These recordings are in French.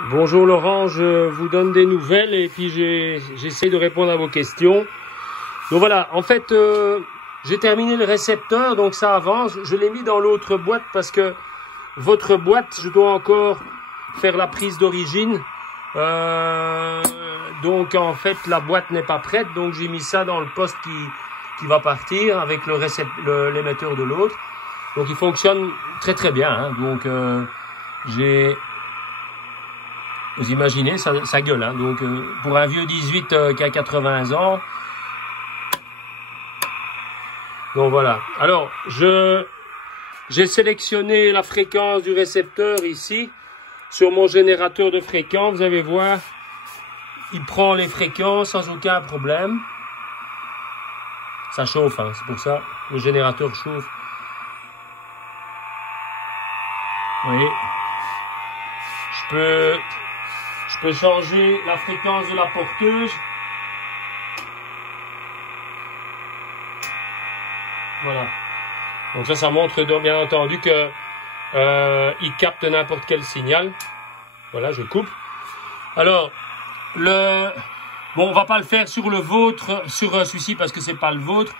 Bonjour Laurent, je vous donne des nouvelles et puis j'essaie de répondre à vos questions. Donc voilà, en fait, j'ai terminé le récepteur, donc ça avance. Je l'ai mis dans l'autre boîte parce que votre boîte, je dois encore faire la prise d'origine. Donc en fait, la boîte n'est pas prête, donc j'ai mis ça dans le poste qui va partir avec l'émetteur de l'autre. Donc il fonctionne très très bien, hein. Donc vous imaginez, ça gueule, hein. Donc pour un vieux 18 qui a 80 ans. Donc voilà. Alors j'ai sélectionné la fréquence du récepteur ici sur mon générateur de fréquences. Vous allez voir, il prend les fréquences sans aucun problème. Ça chauffe, hein, c'est pour ça le générateur chauffe. Vous voyez, je peux changer la fréquence de la porteuse. Voilà. Donc ça montre bien entendu que il capte n'importe quel signal. Voilà, je coupe. Alors, bon, on va pas le faire sur le vôtre, sur celui-ci parce que c'est pas le vôtre.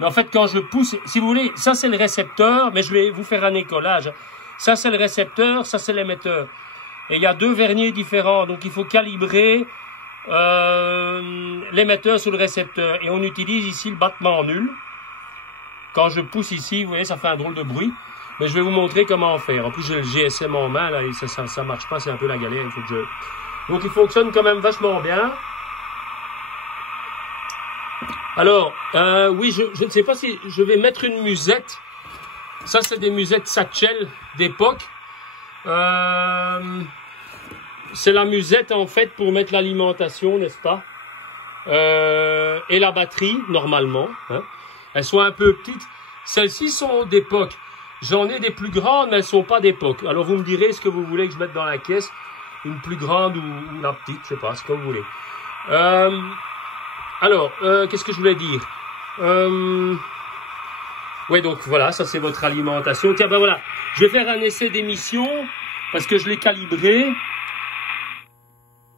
Mais en fait, quand je pousse, si vous voulez, ça c'est le récepteur, mais je vais vous faire un écolage. Ça c'est le récepteur, ça c'est l'émetteur. Et il y a deux verniers différents, donc il faut calibrer l'émetteur sur le récepteur. Et on utilise ici le battement nul. Quand je pousse ici, vous voyez, ça fait un drôle de bruit. Mais je vais vous montrer comment faire. En plus, j'ai le GSM en main, là, et ça marche pas, c'est un peu la galère. Donc, il fonctionne quand même vachement bien. Alors, oui, je ne sais pas si je vais mettre une musette. Ça, c'est des musettes Satchel d'époque. C'est la musette, en fait, pour mettre l'alimentation, n'est-ce pas? Et la batterie, normalement, hein. Elles sont un peu petites. Celles-ci sont d'époque. J'en ai des plus grandes, mais elles ne sont pas d'époque. Alors, vous me direz ce que vous voulez que je mette dans la caisse. Une plus grande ou la petite, je sais pas, ce que vous voulez. Alors, qu'est-ce que je voulais dire? Ouais, donc voilà, ça c'est votre alimentation. Tiens, ben voilà, je vais faire un essai d'émission parce que je l'ai calibré. Vous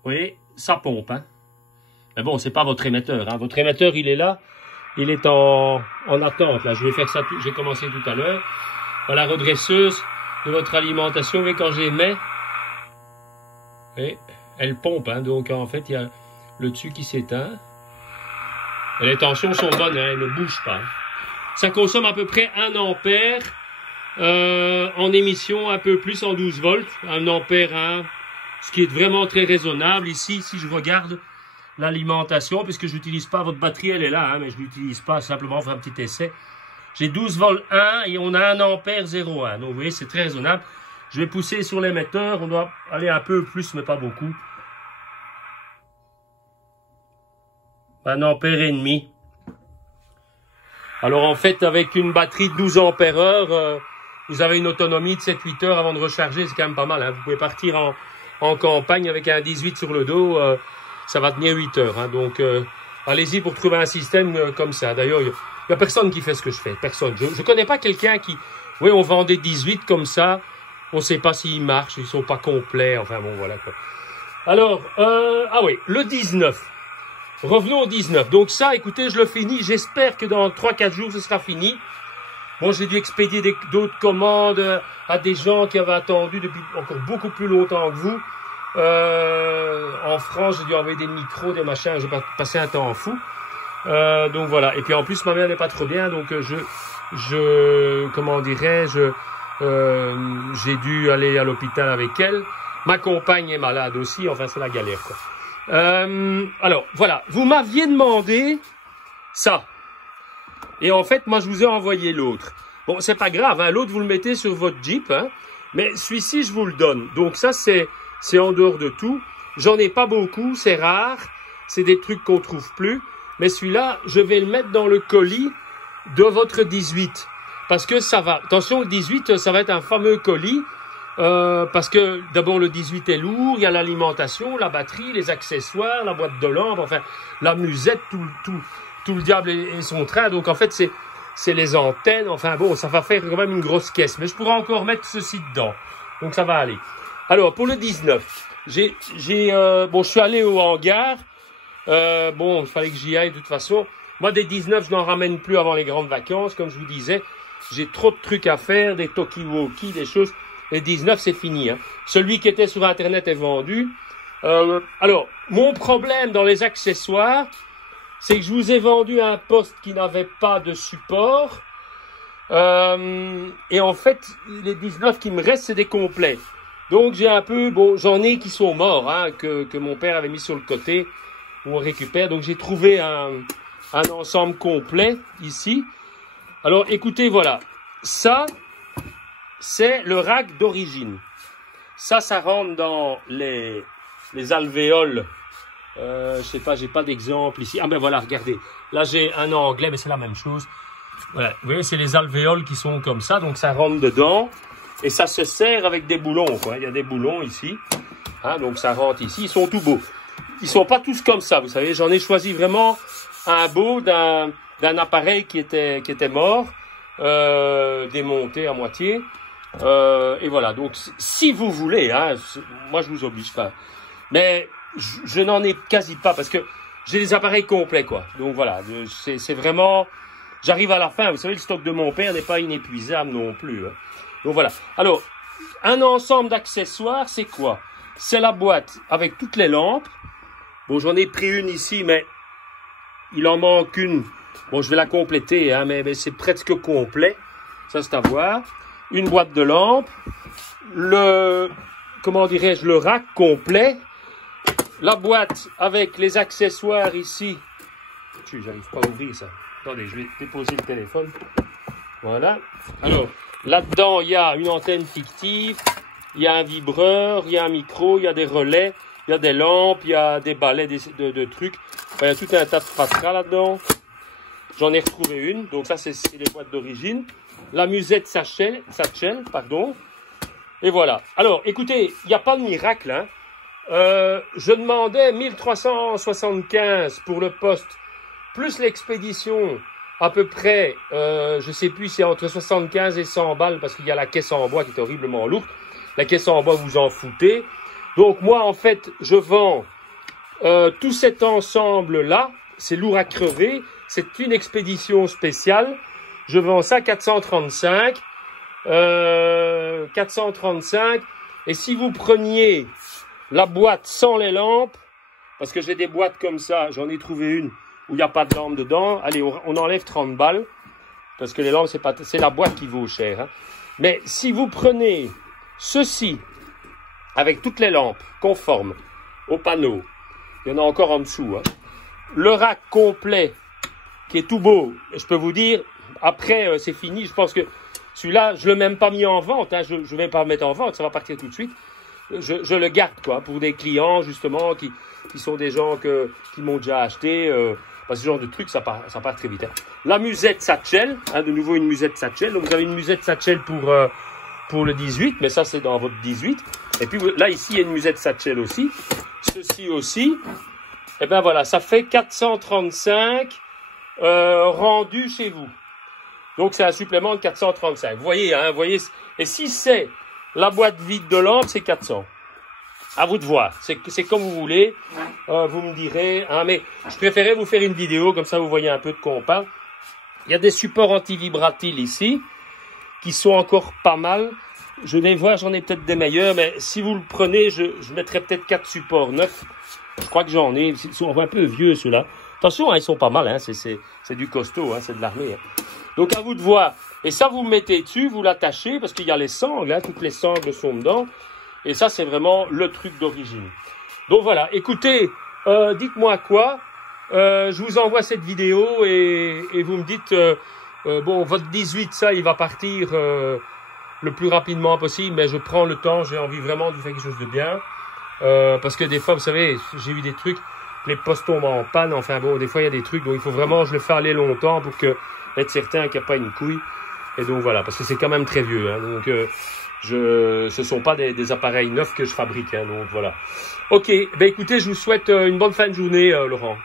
voyez, ça pompe, hein. Mais bon, c'est pas votre émetteur, hein. Votre émetteur, il est là. Il est en attente, là. Je vais faire ça, j'ai commencé tout à l'heure. Voilà, redresseuse de votre alimentation. Vous voyez, quand je les mets, elle pompe, hein. Donc, en fait, il y a le dessus qui s'éteint. Et les tensions sont bonnes, hein. Elles ne bougent pas. Ça consomme à peu près 1 ampère en émission, un peu plus en 12 volts. 1 ampère, hein, ce qui est vraiment très raisonnable. Ici, si je regarde l'alimentation, puisque je n'utilise pas votre batterie, elle est là, hein, mais je ne l'utilise pas, simplement faire un petit essai. J'ai 12 volts 1 et on a 1 ampère 0,1. Donc vous voyez, c'est très raisonnable. Je vais pousser sur l'émetteur, on doit aller un peu plus, mais pas beaucoup. 1 ampère et demi. Alors en fait, avec une batterie de 12 ampères heure, vous avez une autonomie de 7-8 heures avant de recharger, c'est quand même pas mal, hein. Vous pouvez partir en campagne avec un 18 sur le dos, ça va tenir 8 heures. Hein. Donc, allez-y pour trouver un système comme ça. D'ailleurs, il n'y a personne qui fait ce que je fais. Personne. Je ne connais pas quelqu'un qui... Oui, on vend des 18 comme ça. On ne sait pas s'ils marchent. Ils ne sont pas complets. Enfin, bon, voilà quoi. Alors, ah oui, le 19. Revenons au 19. Donc ça, écoutez, je le finis. J'espère que dans 3-4 jours, ce sera fini. Bon, j'ai dû expédier d'autres commandes à des gens qui avaient attendu depuis encore beaucoup plus longtemps que vous. En France, j'ai dû envoyer des micros, des machins, j'ai passé un temps fou. Donc voilà. Et puis en plus, ma mère n'est pas trop bien, donc comment dirais-je, j'ai dû aller à l'hôpital avec elle. Ma compagne est malade aussi, enfin c'est la galère, quoi. Alors voilà, vous m'aviez demandé ça. Et en fait, moi je vous ai envoyé l'autre. Bon, c'est pas grave, hein, l'autre vous le mettez sur votre Jeep, hein, mais celui-ci je vous le donne. Donc ça c'est en dehors de tout. J'en ai pas beaucoup, c'est rare. C'est des trucs qu'on trouve plus. Mais celui-là, je vais le mettre dans le colis de votre 18. Parce que ça va. Attention, le 18, ça va être un fameux colis. Parce que d'abord, le 18 est lourd. Il y a l'alimentation, la batterie, les accessoires, la boîte de lampe, enfin, la musette, tout le diable et son train. Donc, en fait, c'est les antennes. Enfin, bon, ça va faire quand même une grosse caisse. Mais je pourrais encore mettre ceci dedans. Donc, ça va aller. Alors, pour le 19, bon, je suis allé au hangar. Bon, il fallait que j'y aille de toute façon. Moi, des 19, je n'en ramène plus avant les grandes vacances. Comme je vous disais, j'ai trop de trucs à faire, des talkie-walkie, des choses. Les 19, c'est fini. Hein. Celui qui était sur Internet est vendu. Alors, mon problème dans les accessoires, c'est que je vous ai vendu un poste qui n'avait pas de support. Et en fait, les 19 qui me restent, c'est des complets. Donc, j'ai un peu... Bon, j'en ai qui sont morts, hein, que mon père avait mis sur le côté, où on récupère. Donc, j'ai trouvé un ensemble complet ici. Alors, écoutez, voilà. Ça, c'est le rack d'origine. Ça rentre dans les alvéoles. Je sais pas, j'ai pas d'exemple ici. Ah ben voilà, regardez. Là, j'ai un anglais, mais c'est la même chose. Voilà, vous voyez, c'est les alvéoles qui sont comme ça. Donc, ça rentre dedans. Et ça se serre avec des boulons, quoi. Il y a des boulons ici. Hein, donc, ça rentre ici. Ils sont tout beaux. Ils sont pas tous comme ça, vous savez. J'en ai choisi vraiment un beau d'un appareil qui était mort, démonté à moitié. Et voilà. Donc, si vous voulez, hein, moi, je vous oblige pas. Mais je n'en ai quasi pas parce que j'ai des appareils complets, quoi. Donc, voilà. C'est vraiment... J'arrive à la fin. Vous savez, le stock de mon père n'est pas inépuisable non plus. Hein. Donc, voilà. Alors, un ensemble d'accessoires, c'est quoi? C'est la boîte avec toutes les lampes. Bon, j'en ai pris une ici, mais il en manque une. Bon, je vais la compléter, hein, mais c'est presque complet. Ça, c'est à voir. Une boîte de lampes. Comment dirais-je, le rack complet. La boîte avec les accessoires ici. J'arrive pas à ouvrir ça. Attendez, je vais déposer le téléphone. Voilà. Alors, là-dedans, il y a une antenne fictive. Il y a un vibreur, il y a un micro, il y a des relais. Il y a des lampes, il y a des balais de trucs. Enfin, il y a tout un tas de fatras là-dedans. J'en ai retrouvé une. Donc ça, c'est les boîtes d'origine. La musette Satchel, pardon. Et voilà. Alors, écoutez, il n'y a pas de miracle. Hein. Je demandais 1375 pour le poste, plus l'expédition, à peu près, je ne sais plus si c'est entre 75 et 100 balles, parce qu'il y a la caisse en bois qui est horriblement lourde. La caisse en bois, vous en foutez. Donc moi, en fait, je vends tout cet ensemble-là. C'est lourd à crever. C'est une expédition spéciale. Je vends ça 435. 435. Et si vous preniez la boîte sans les lampes, parce que j'ai des boîtes comme ça, j'en ai trouvé une où il n'y a pas de lampe dedans. Allez, on enlève 30 balles. Parce que les lampes, c'est la boîte qui vaut cher. Hein. Mais si vous prenez ceci, avec toutes les lampes conformes au panneau, il y en a encore en dessous. Hein. Le rack complet, qui est tout beau, je peux vous dire, après c'est fini. Je pense que celui-là, je ne l'ai même pas mis en vente. Hein. Je ne vais pas le mettre en vente, ça va partir tout de suite. Je le garde quoi, pour des clients justement qui sont des gens qui m'ont déjà acheté. Parce que ce genre de truc, ça part très vite. Hein. La musette Satchel, hein, de nouveau une musette Satchel. Donc vous avez une musette Satchel pour le 18, mais ça c'est dans votre 18. Et puis là, ici, il y a une musette Satchel aussi. Ceci aussi. Et bien voilà, ça fait 435 rendu chez vous. Donc c'est un supplément de 435. Vous voyez, hein, vous voyez. Et si c'est la boîte vide de lampe, c'est 400. À vous de voir. C'est comme vous voulez. Vous me direz. Hein, mais je préférais vous faire une vidéo, comme ça vous voyez un peu de quoi on parle. Il y a des supports anti-vibratiles ici, qui sont encore pas mal. Je vais voir, j'en ai peut-être des meilleurs, mais si vous le prenez, je mettrai peut-être 4 supports neufs. Je crois que j'en ai. Ils sont un peu vieux, ceux-là. Attention, hein, ils sont pas mal. Hein, c'est du costaud, hein, c'est de l'armée. Hein. Donc, à vous de voir. Et ça, vous le mettez dessus, vous l'attachez, parce qu'il y a les sangles. Hein, toutes les sangles sont dedans. Et ça, c'est vraiment le truc d'origine. Donc, voilà. Écoutez, dites-moi quoi. Je vous envoie cette vidéo et vous me dites... bon, votre 18, ça, il va partir... le plus rapidement possible, mais je prends le temps, j'ai envie vraiment de faire quelque chose de bien, parce que des fois, vous savez, j'ai eu des trucs, les postes tombent en panne, enfin bon, des fois il y a des trucs, donc il faut vraiment, je le fais aller longtemps pour être certain qu'il n'y a pas une couille, et donc voilà, parce que c'est quand même très vieux, hein, donc ce sont pas des appareils neufs que je fabrique, hein, donc voilà. Ok, ben écoutez, je vous souhaite une bonne fin de journée, Laurent.